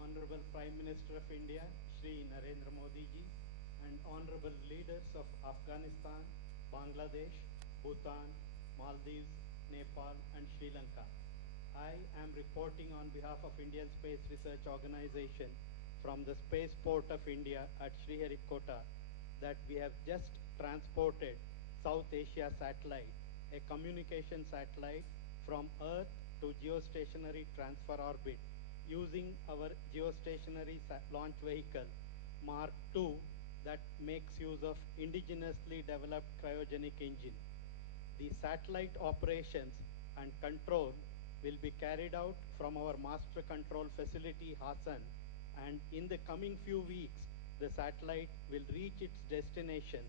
Honorable Prime Minister of India, Shri Narendra Modi ji, and honorable leaders of Afghanistan, Bangladesh, Bhutan, Maldives, Nepal, and Sri Lanka. I am reporting on behalf of Indian Space Research Organization from the Spaceport of India at Sriharikota that we have just transported South Asia satellite, a communication satellite from Earth to geostationary transfer orbit using our geostationary launch vehicle Mark II that makes use of indigenously developed cryogenic engine. The satellite operations and control will be carried out from our master control facility Hassan, and in the coming few weeks the satellite will reach its destination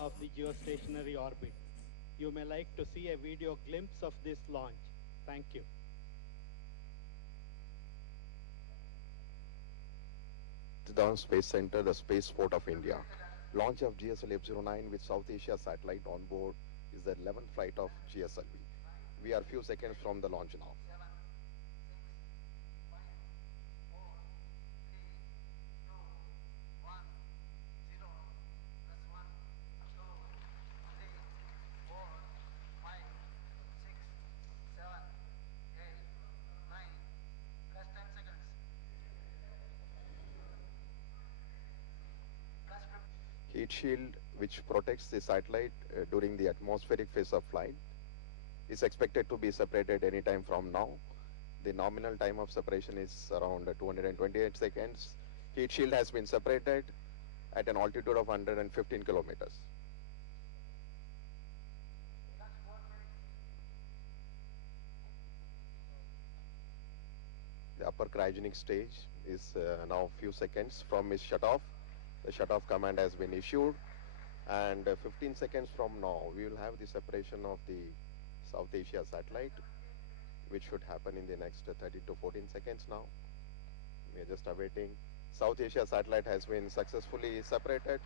of the geostationary orbit. You may like to see a video glimpse of this launch. Thank you. Touchdown Space Center, the Spaceport of India. Launch of GSLV F-09 with South Asia satellite on board is the 11th flight of GSLV. We are few seconds from the launch now. Heat shield, which protects the satellite during the atmospheric phase of flight, is expected to be separated anytime from now. The nominal time of separation is around 228 seconds. Heat shield has been separated at an altitude of 115 kilometers. The upper cryogenic stage is now few seconds from its shut-off. The shut-off command has been issued, and 15 seconds from now we will have the separation of the South Asia satellite, which should happen in the next 13 to 14 seconds now. We are just awaiting. South Asia satellite has been successfully separated,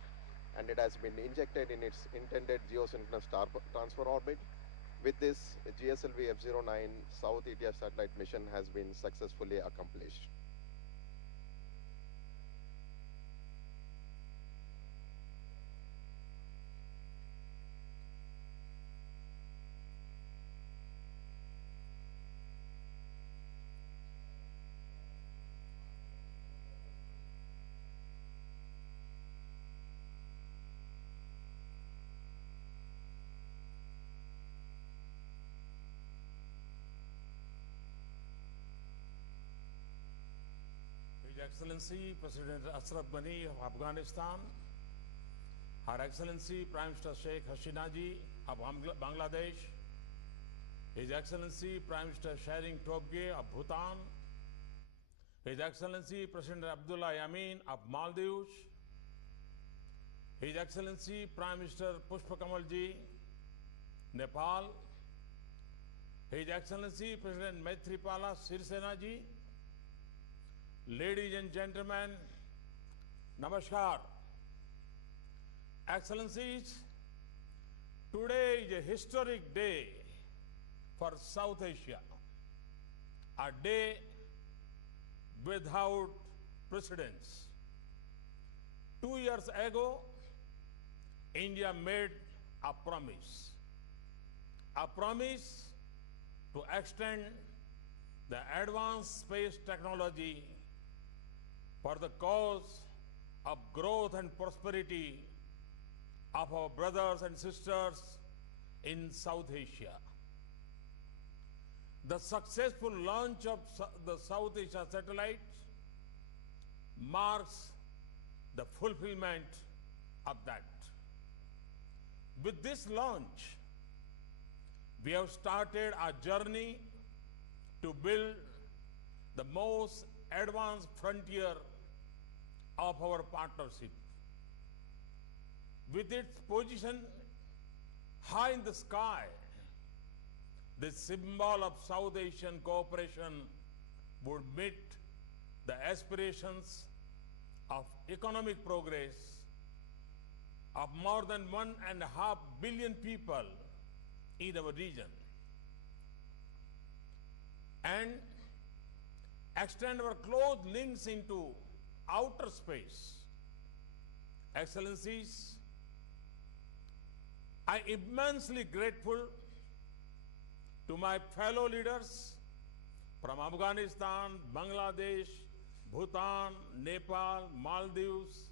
and it has been injected in its intended geosynchronous transfer orbit. With this, GSLV F-09 South Asia satellite mission has been successfully accomplished. His Excellency President Ashraf Ghani of Afghanistan, Her Excellency Prime Minister Sheikh Hasina ji of Bangladesh, His Excellency Prime Minister Sherin Tobgay of Bhutan, His Excellency President Abdullah Yameen of Maldives, His Excellency Prime Minister Pushpa Kamal ji, Nepal, His Excellency President Maithripala Sirisena ji, ladies and gentlemen, Namaskar. Excellencies, today is a historic day for South Asia, a day without precedence. 2 years ago, India made a promise to extend the advanced space technology for the cause of growth and prosperity of our brothers and sisters in South Asia. The successful launch of the South Asia satellites marks the fulfillment of that. With this launch, we have started our journey to build the most advanced frontier of our partnership. With its position high in the sky, this symbol of South Asian cooperation would meet the aspirations of economic progress of more than 1.5 billion people in our region. And extend our close links into outer space. Excellencies, I am immensely grateful to my fellow leaders from Afghanistan, Bangladesh, Bhutan, Nepal, Maldives,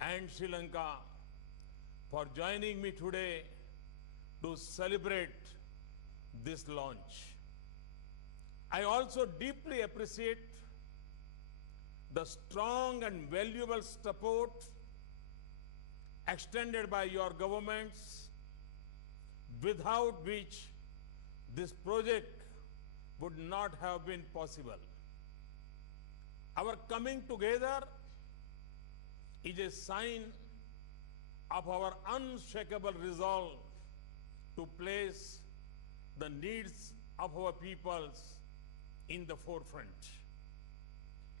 and Sri Lanka for joining me today to celebrate this launch. I also deeply appreciate the strong and valuable support extended by your governments, without which this project would not have been possible. Our coming together is a sign of our unshakable resolve to place the needs of our peoples in the forefront.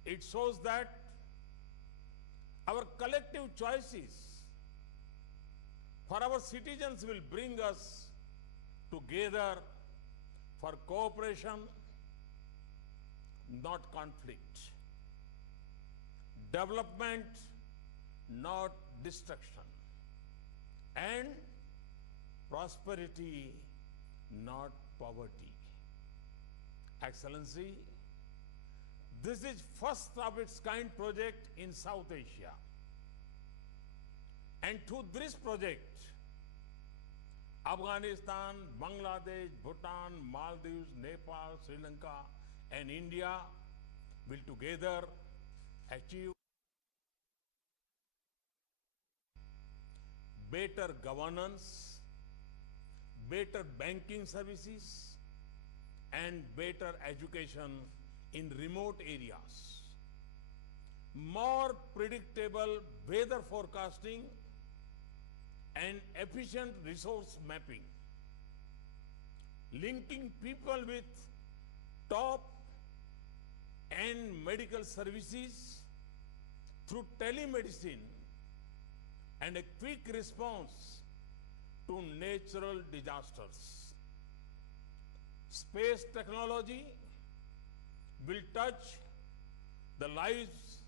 It shows that our collective choices for our citizens will bring us together for cooperation, not conflict. Development, not destruction. And prosperity, not poverty. Excellency, this is first of its kind project in South Asia. And through this project, Afghanistan, Bangladesh, Bhutan, Maldives, Nepal, Sri Lanka, and India will together achieve better governance, better banking services, and better education in remote areas, more predictable weather forecasting, and efficient resource mapping, linking people with top end medical services through telemedicine, and a quick response to natural disasters. Space technology will touch the lives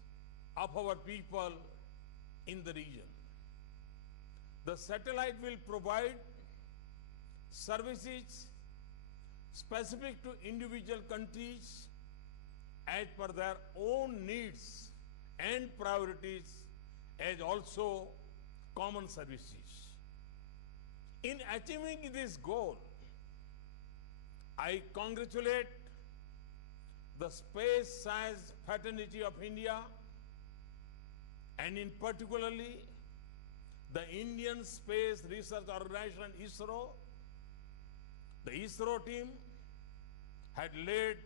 of our people in the region. The satellite will provide services specific to individual countries as per their own needs and priorities, as also common services. In achieving this goal, I congratulate the space science fraternity of India, and in particularly the Indian Space Research Organization, ISRO. The ISRO team had led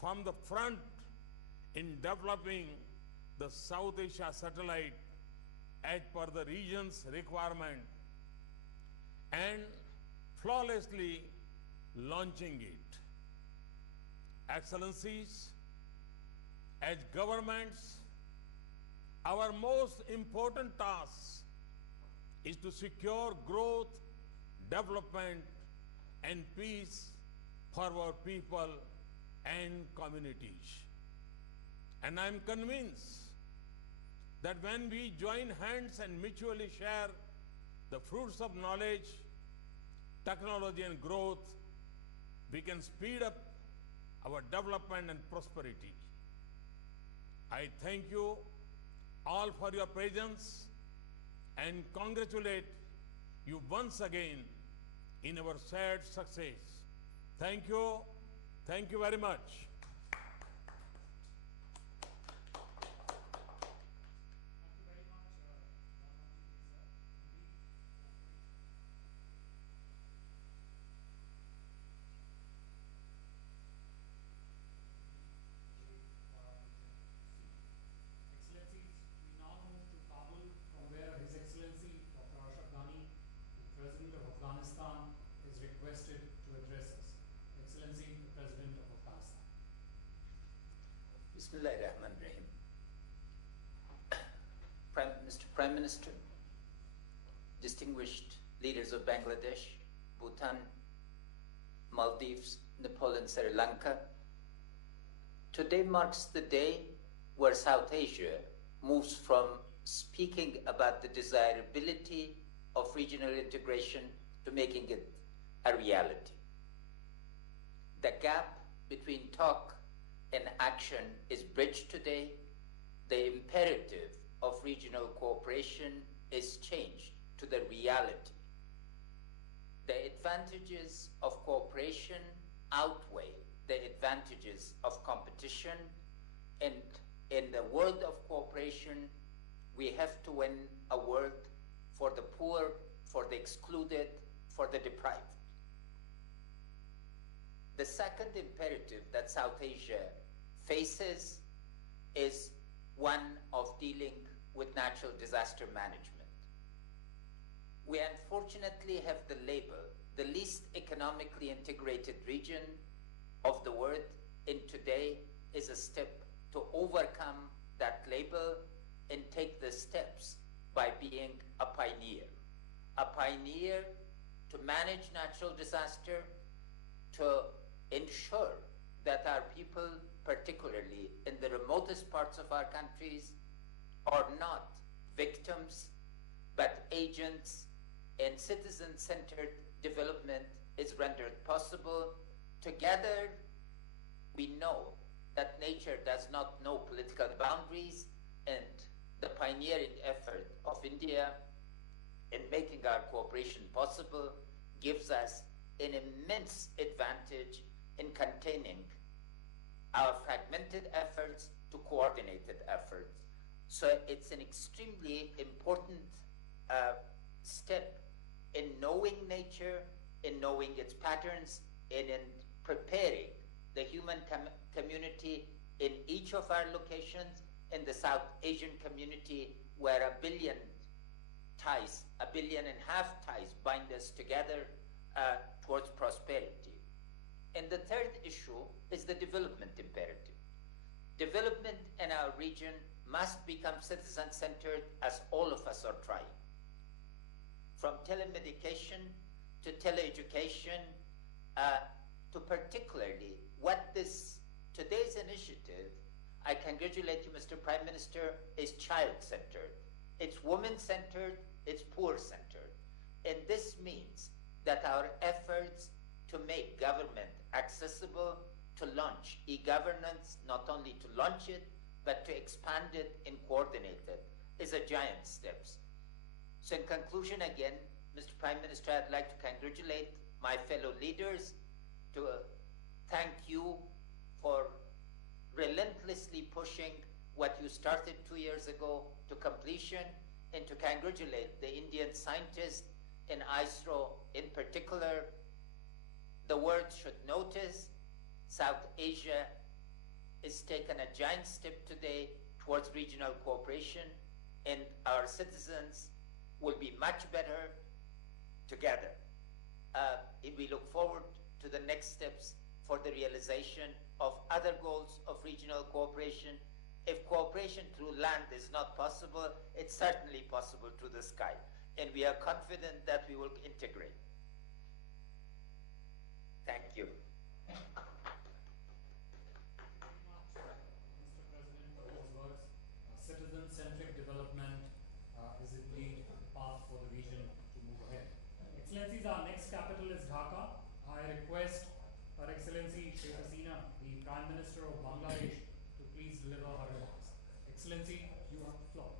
from the front in developing the South Asia satellite as per the region's requirement and flawlessly launching it. Excellencies, as governments, our most important task is to secure growth, development, and peace for our people and communities. And I'm convinced that when we join hands and mutually share the fruits of knowledge, technology, and growth, we can speed up our development and prosperity. I thank you all for your presence and congratulate you once again in our shared success. Thank you. Thank you very much. Requested to address us. Excellency, the President of Afghanistan. Bismillahirrahmanirrahim. Mr. Prime Minister, distinguished leaders of Bangladesh, Bhutan, Maldives, Nepal, and Sri Lanka, Today marks the day where South Asia moves from speaking about the desirability of regional integration to making it a reality. The gap between talk and action is bridged today. The imperative of regional cooperation is changed to the reality. The advantages of cooperation outweigh the advantages of competition, and in the world of cooperation, we have to win a world for the poor, for the excluded, for the deprived. The second imperative that South Asia faces is one of dealing with natural disaster management. We unfortunately have the label, the least economically integrated region of the world, and today is a step to overcome that label and take the steps by being a pioneer. A pioneer to manage natural disaster, to ensure that our people, particularly in the remotest parts of our countries, are not victims, but agents, and citizen-centered development is rendered possible. Together, we know that nature does not know political boundaries, and the pioneering effort of India in making our cooperation possible gives us an immense advantage in containing our fragmented efforts to coordinated efforts. So it's an extremely important step in knowing nature, in knowing its patterns, and in preparing the human community in each of our locations, in the South Asian community, where 1 billion ties, 1.5 billion ties bind us together towards prosperity. And the third issue is the development imperative. Development in our region must become citizen-centered, as all of us are trying. From telemedication to teleeducation, to particularly what today's initiative, I congratulate you, Mr. Prime Minister, is child-centered. It's woman-centered, it's poor-centered. And this means that our efforts to make government accessible, to launch e-governance, not only to launch it, but to expand it and coordinate it, is a giant steps. So in conclusion, again, Mr. Prime Minister, I'd like to congratulate my fellow leaders, to thank you for relentlessly pushing what you started 2 years ago to completion, and to congratulate the Indian scientists in ISRO in particular. The world should notice South Asia is taken a giant step today towards regional cooperation, and our citizens will be much better together. We look forward to the next steps for the realization of other goals of regional cooperation. If cooperation through land is not possible, it's certainly possible through the sky. And we are confident that we will integrate. Thank you. Mr. President, for those words. Citizen-centric development is indeed the path for the region to move ahead. Excellencies, our next capital is Dhaka. I request Her Excellency Sheikh Hasina, the Prime Minister of Bangladesh, to please deliver her remarks. Excellency, you have the floor.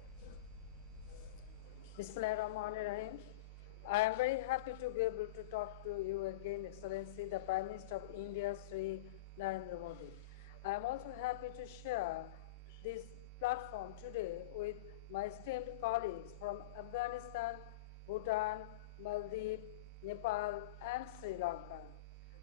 Bismillahirrahmanirrahim. I am very happy to be able to talk to you again, Excellency, the Prime Minister of India, Sri Narendra Modi. I am also happy to share this platform today with my esteemed colleagues from Afghanistan, Bhutan, Maldives, Nepal, and Sri Lanka.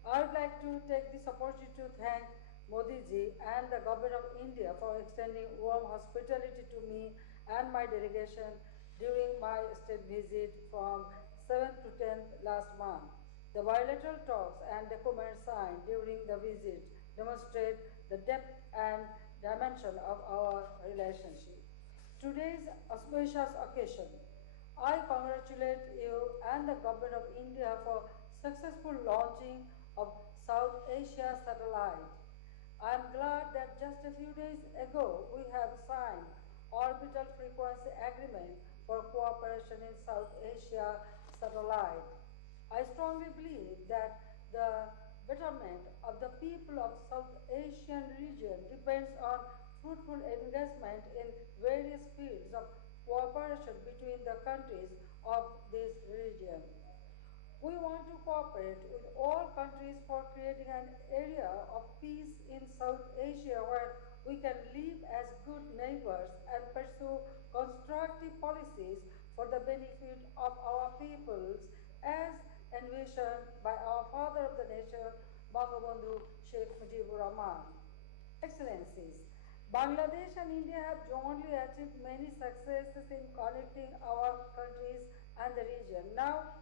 I would like to take this opportunity to thank Modi ji and the Government of India for extending warm hospitality to me and my delegation during my state visit from 7th to 10th last month. The bilateral talks and documents signed during the visit demonstrate the depth and dimension of our relationship. Today's auspicious occasion, I congratulate you and the Government of India for successful launching of South Asia satellite. I am glad that just a few days ago we have signed orbital frequency agreement for cooperation in South Asia satellite. I strongly believe that the betterment of the people of South Asian region depends on fruitful engagement in various fields of cooperation between the countries of this region. We want to cooperate with all countries for creating an area of peace in South Asia where we can live as good neighbors and pursue constructive policies for the benefit of our peoples as envisioned by our father of the nation, Bangabandhu Sheikh Mujibur Rahman. Excellencies, Bangladesh and India have jointly achieved many successes in connecting our countries and the region. Now,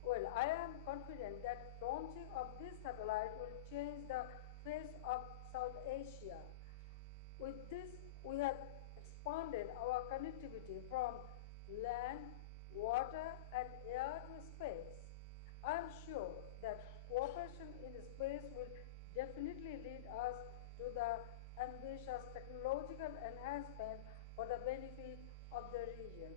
well, I am confident that launching of this satellite will change the face of South Asia. With this, we have expanded our connectivity from land, water, and air to space. I am sure that cooperation in space will definitely lead us to the ambitious technological enhancement for the benefit of the region.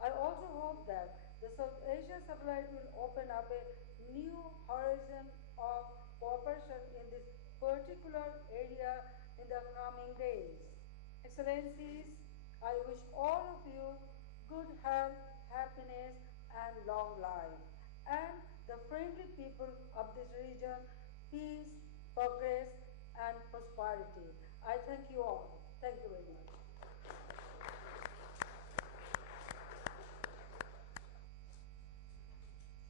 I also hope that the South Asian satellite will open up a new horizon of cooperation in this particular area in the coming days. Excellencies, I wish all of you good health, happiness, and long life, and the friendly people of this region, peace, progress, and prosperity. I thank you all. Thank you very much.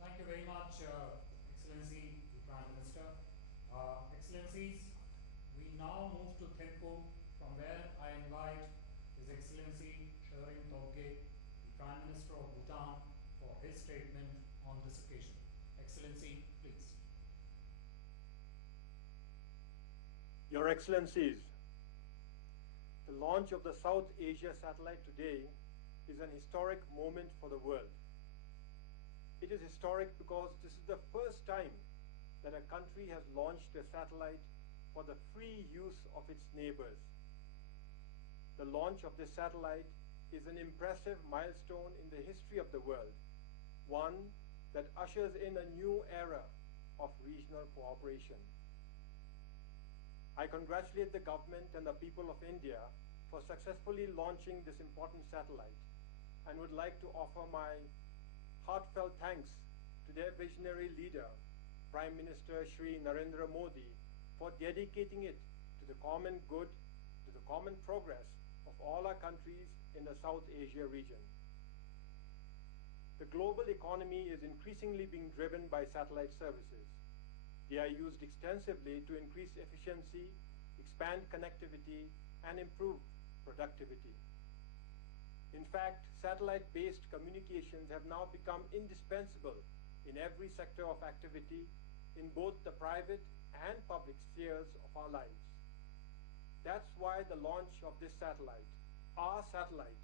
Thank you very much, Excellency, the Prime Minister. Excellencies, we now move to Thimphu, from where I invite His Excellency Tshering Tobgay, the Prime Minister of Bhutan, for his statement on this occasion. Excellency, please. Your Excellencies, the launch of the South Asia satellite today is an historic moment for the world. It is historic because this is the first time that a country has launched a satellite for the free use of its neighbors. The launch of this satellite is an impressive milestone in the history of the world, one that ushers in a new era of regional cooperation. I congratulate the government and the people of India for successfully launching this important satellite and would like to offer my heartfelt thanks to their visionary leader, Prime Minister Shri Narendra Modi, for dedicating it to the common good, to the common progress of all our countries in the South Asia region. The global economy is increasingly being driven by satellite services. They are used extensively to increase efficiency, expand connectivity, and improve productivity. In fact, satellite-based communications have now become indispensable in every sector of activity in both the private and public spheres of our lives. That's why the launch of this satellite, our satellite,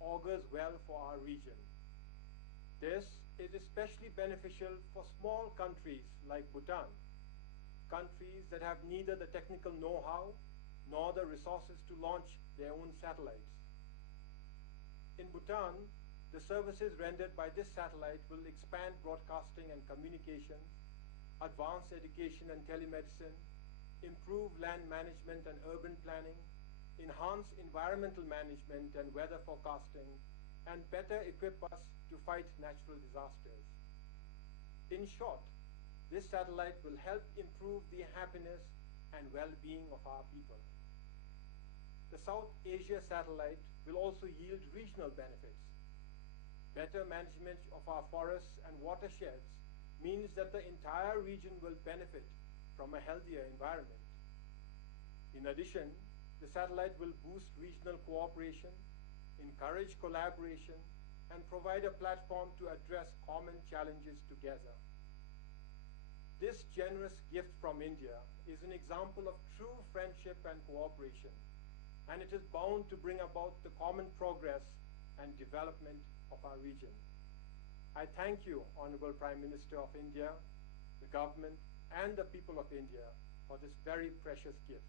augurs well for our region. This is especially beneficial for small countries like Bhutan, countries that have neither the technical know-how nor the resources to launch their own satellites. In Bhutan, the services rendered by this satellite will expand broadcasting and communications, advance education and telemedicine, improve land management and urban planning, enhance environmental management and weather forecasting, and better equip us to fight natural disasters. In short, this satellite will help improve the happiness and well-being of our people. The South Asia satellite will also yield regional benefits. Better management of our forests and watersheds means that the entire region will benefit from a healthier environment. In addition, the satellite will boost regional cooperation, encourage collaboration, and provide a platform to address common challenges together. This generous gift from India is an example of true friendship and cooperation, and it is bound to bring about the common progress and development of our region. I thank you, Honorable Prime Minister of India, the government, and the people of India for this very precious gift.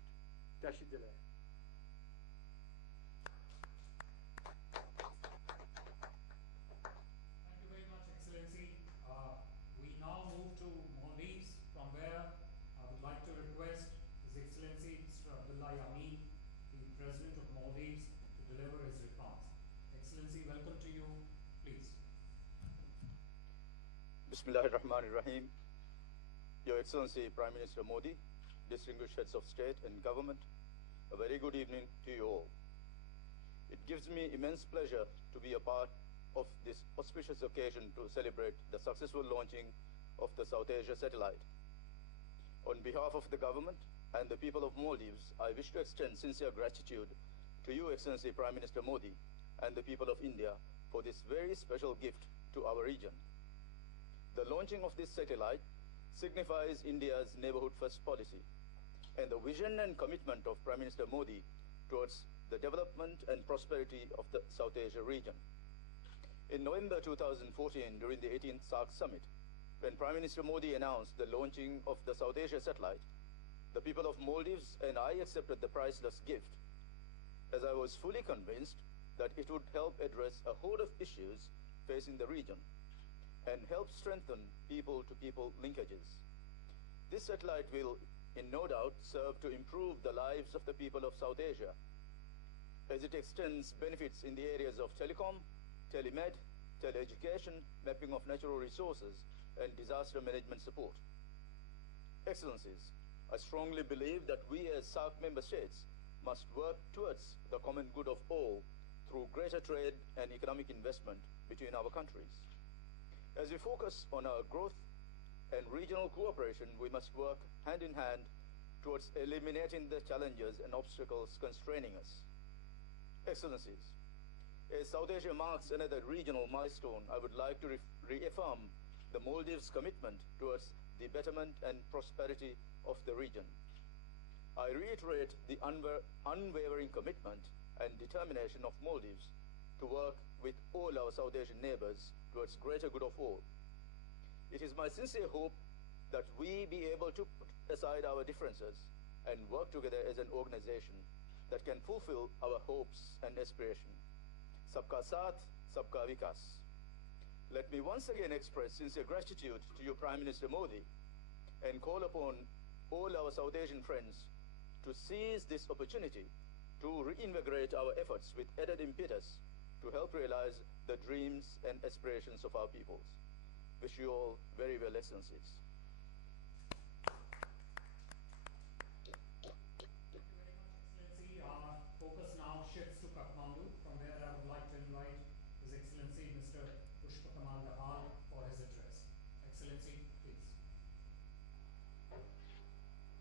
Tashidele. Thank you very much, Excellency. We now move to Maldives, from where I would like to request His Excellency Mr. Abdullah Yameen, the President of Maldives, to deliver his remarks. Excellency, welcome to you. Please. Bismillahirrahmanirrahim. Your Excellency Prime Minister Modi, distinguished heads of state and government, a very good evening to you all. It gives me immense pleasure to be a part of this auspicious occasion to celebrate the successful launching of the South Asia satellite. On behalf of the government and the people of Maldives, I wish to extend sincere gratitude to you, Excellency Prime Minister Modi, and the people of India for this very special gift to our region. The launching of this satellite signifies India's neighborhood first policy and the vision and commitment of Prime Minister Modi towards the development and prosperity of the South Asia region. In November 2014, during the 18th SAARC summit, when Prime Minister Modi announced the launching of the South Asia satellite, the people of Maldives and I accepted the priceless gift, as I was fully convinced that it would help address a host of issues facing the region and help strengthen people-to-people linkages. This satellite will, in no doubt, serve to improve the lives of the people of South Asia, as it extends benefits in the areas of telecom, telemed, teleeducation, mapping of natural resources, and disaster management support. Excellencies, I strongly believe that we as SAARC member states must work towards the common good of all through greater trade and economic investment between our countries. As we focus on our growth and regional cooperation, we must work hand in hand towards eliminating the challenges and obstacles constraining us. Excellencies, as South Asia marks another regional milestone, I would like to reaffirm the Maldives' commitment towards the betterment and prosperity of the region. I reiterate the unwavering commitment and determination of Maldives to work with all our South Asian neighbors towards greater good of all. It is my sincere hope that we be able to put aside our differences and work together as an organization that can fulfill our hopes and aspirations. Sabka Saath, Sabka Vikas. Let me once again express sincere gratitude to you, Prime Minister Modi, and call upon all our South Asian friends to seize this opportunity to reinvigorate our efforts with added impetus to help realize the dreams and aspirations of our peoples. Wish you all very well, Excellencies. Thank you very much, Excellency. Our focus now shifts to Kathmandu, from where I would like to invite His Excellency Mr. Pushpakamal Dahal for his address. Excellency, please.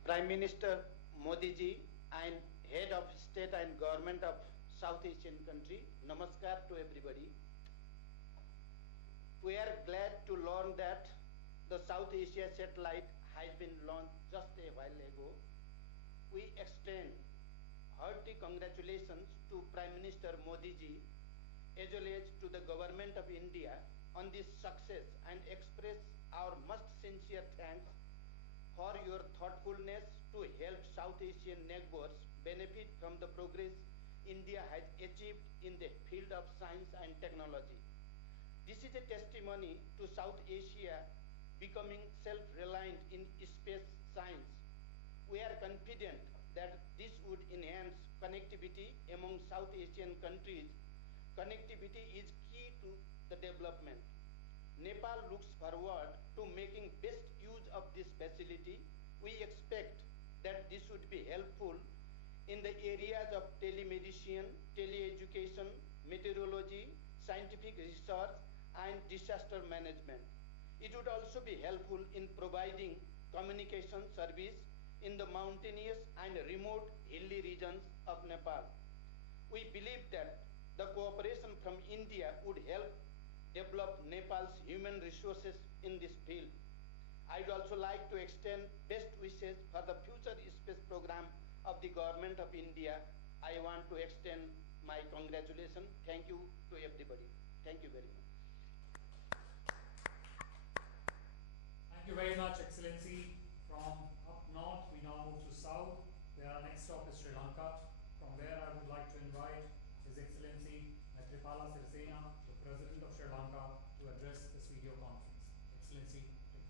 Prime Minister Modi ji and Head of State and Government of South Asian country, Namaskar to everybody. We are glad to learn that the South Asia satellite has been launched just a while ago. We extend hearty congratulations to Prime Minister Modi ji as well as to the Government of India on this success and express our most sincere thanks for your thoughtfulness to help South Asian neighbors benefit from the progress India has achieved in the field of science and technology. This is a testimony to South Asia becoming self-reliant in space science. We are confident that this would enhance connectivity among South Asian countries. Connectivity is key to the development. Nepal looks forward to making best use of this facility. We expect that this would be helpful in the areas of telemedicine, teleeducation, meteorology, scientific research, and disaster management. It would also be helpful in providing communication service in the mountainous and remote hilly regions of Nepal. We believe that the cooperation from India would help develop Nepal's human resources in this field. I'd also like to extend best wishes for the future space program of the Government of India. I want to extend my congratulations. Thank you to everybody. Thank you very much. Thank you very much, Excellency. From up north, we now move to south, where where our next stop is Sri Lanka, from where I would like to invite His Excellency Maithripala Sirisena, the President of Sri Lanka, to address this video conference. Excellency, please.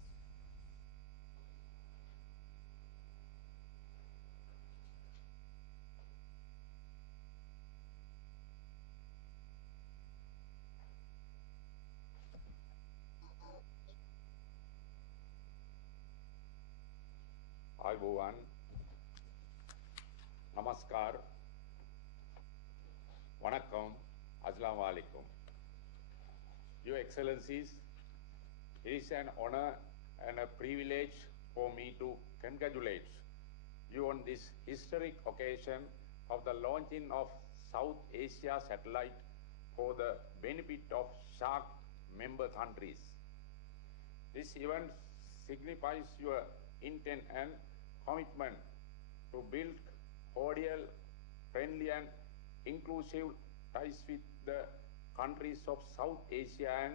ආයුබෝවන් නමස්කාර වණක්කම් අස්ලාම් අලයිකුම්. Your Excellencies, it is an honor and a privilege for me to congratulate you on this historic occasion of the launching of South Asia satellite for the benefit of SHARC member countries. This event signifies your intent and commitment to build cordial, friendly and inclusive ties with the countries of South Asia and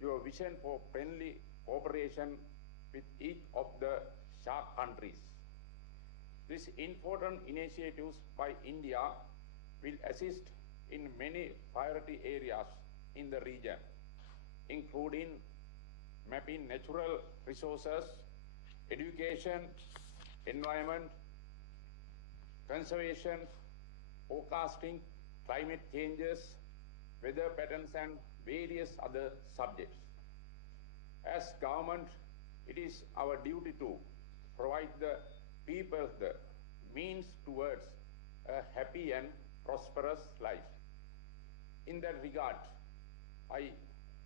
your vision for friendly cooperation with each of the SHARC countries. These important initiatives by India will assist in many priority areas in the region, including mapping natural resources, education, environment, conservation, forecasting climate changes, weather patterns and various other subjects. As government, it is our duty to provide the people the means towards a happy and prosperous life. In that regard, I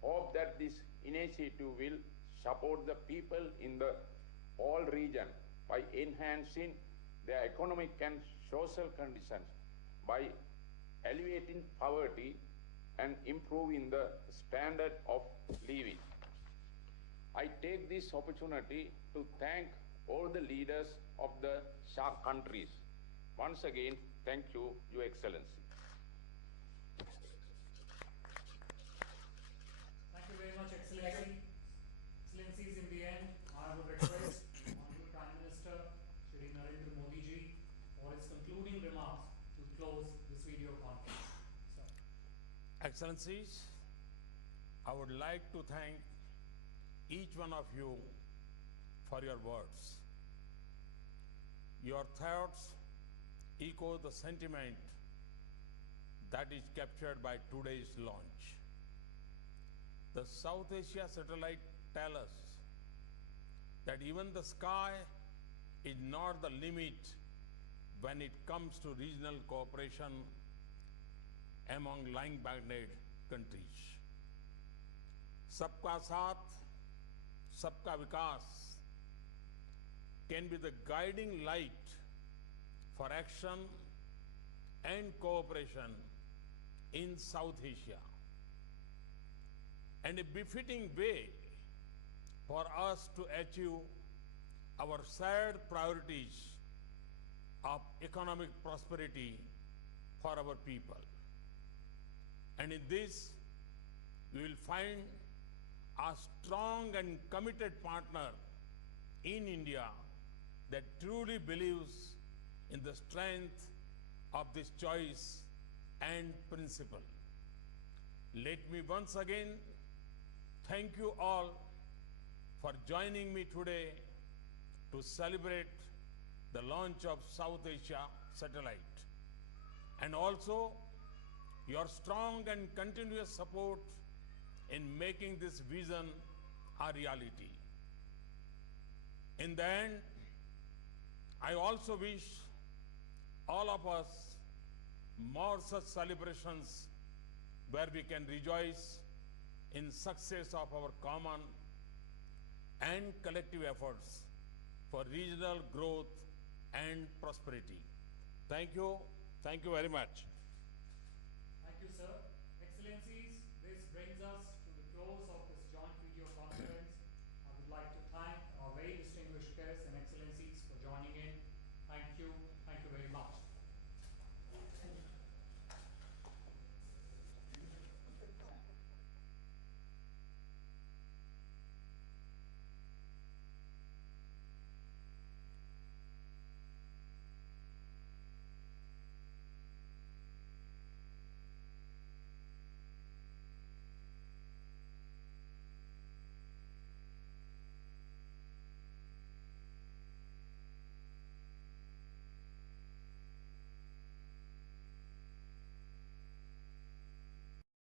hope that this initiative will support the people in the whole region by enhancing their economic and social conditions, by alleviating poverty and improving the standard of living. I take this opportunity to thank all the leaders of the SHARC countries. Once again, thank you, Your Excellency. Thank you very much, Excellency. Excellencies, in the end, I would request Honorable Prime Minister Shri Narendra Modi ji for his concluding remarks to close this video conference. Sir. Excellencies, I would like to thank each one of you for your words. Your thoughts echo the sentiment that is captured by today's launch. The South Asia satellite tells us that even the sky is not the limit when it comes to regional cooperation among like-minded countries. Sabka Saath, Sabka Vikas can be the guiding light for action and cooperation in South Asia, and a befitting way for us to achieve our shared priorities of economic prosperity for our people. And in this, we will find a strong and committed partner in India that truly believes in the strength of this choice and principle. Let me once again thank you all for joining me today to celebrate the launch of South Asia satellite, and also your strong and continuous support in making this vision a reality. In the end, I also wish all of us more such celebrations where we can rejoice in success of our common and collective efforts for regional growth and prosperity. Thank you very much. Thank you, sir. Excellencies, this brings us to the close of this joint video conference. I would like to thank our very distinguished guests and excellencies for joining in. Thank you.